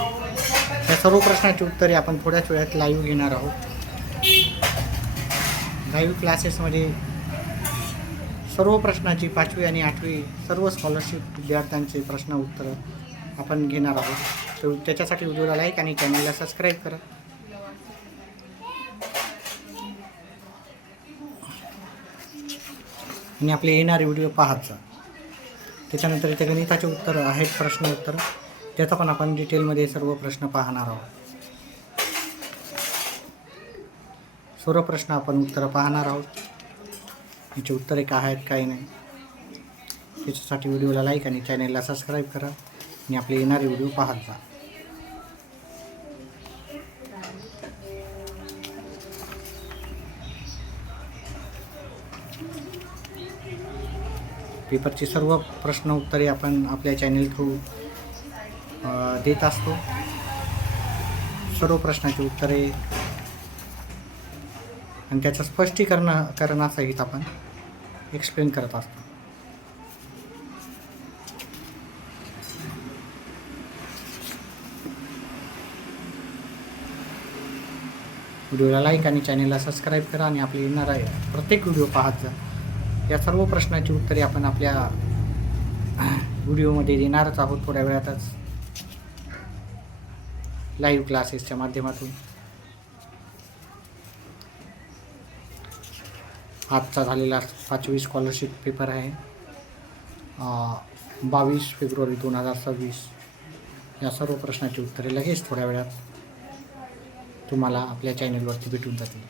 या सर्व प्रश्नाची उत्तरे आपण थोड्याच वेळात लाईव्ह घेणार आहोत. लाईव्ह क्लासेसमध्ये सर्व प्रश्नाची 5वी आणि 8वी सर्व स्कॉलरशिप विद्यार्थ्यांचे प्रश्न उत्तरं आपण घेणार आहोत. तर त्याच्यासाठी व्हिडिओला लाईक आणि चॅनलला सबस्क्राईब करा. आणि आपले येणारे व्हिडिओ पाहायचा. त्याच्यानंतर इथे गणिताचे उत्तर आहेत, प्रश्न उत्तर, त्याचा पण आपण डिटेलमध्ये सर्व प्रश्न पाहणार आहोत. सर्व प्रश्न आपण उत्तरं पाहणार आहोत. याची उत्तरे काय आहेत काय नाही त्याच्यासाठी व्हिडिओला लाईक आणि चॅनलला सबस्क्राईब करा आणि आपले येणारे व्हिडिओ पाहत जा. पेपरची सर्व प्रश्न उत्तरे आपण आपल्या चॅनल थ्रू देत असतो. सर्व प्रश्नाची उत्तरे आणि त्याचं स्पष्टीकरणासहित आपण एक्सप्लेन करत असतो. व्हिडिओला लाईक आणि चॅनलला सबस्क्राईब करा आणि आपले येणारा प्रत्येक व्हिडिओ पाहत जा. या सर्व प्रश्नाची उत्तरे आपण आपल्या व्हिडिओमध्ये देणारच आहोत थोड्या वेळातच लाईव्ह क्लासेसच्या माध्यमातून. आजचा झालेला 5वी स्कॉलरशिप पेपर आहे 22 फेब्रुवारी 2026. या सर्व प्रश्नाची उत्तरे लगेच थोड्या वेळात तुम्हाला आपल्या चॅनलवरती भेटून जातील.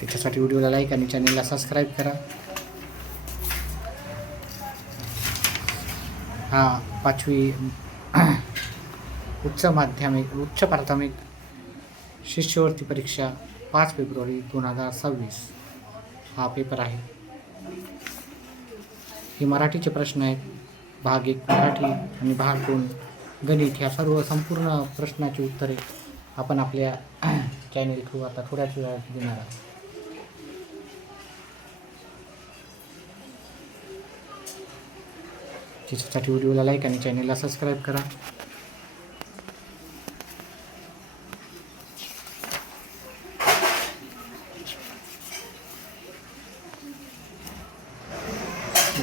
त्याच्यासाठी व्हिडिओला लाईक आणि चॅनलला सबस्क्राईब करा. हा 5वी उच्च प्राथमिक शिष्यवृत्ती परीक्षा 5 फेब्रुवारी 2026 हा पेपर आहे. हे मराठीचे प्रश्न आहेत. भाग 1 मराठी आणि भाग 2 गणित. ह्या सर्व संपूर्ण प्रश्नाची उत्तरे आपण आपल्या चॅनल थ्रू आता थोड्याच वेळात देणार आहोत. त्याच्यासाठी व्हिडिओला लाईक आणि चॅनलला सबस्क्राईब करा.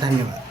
धन्यवाद.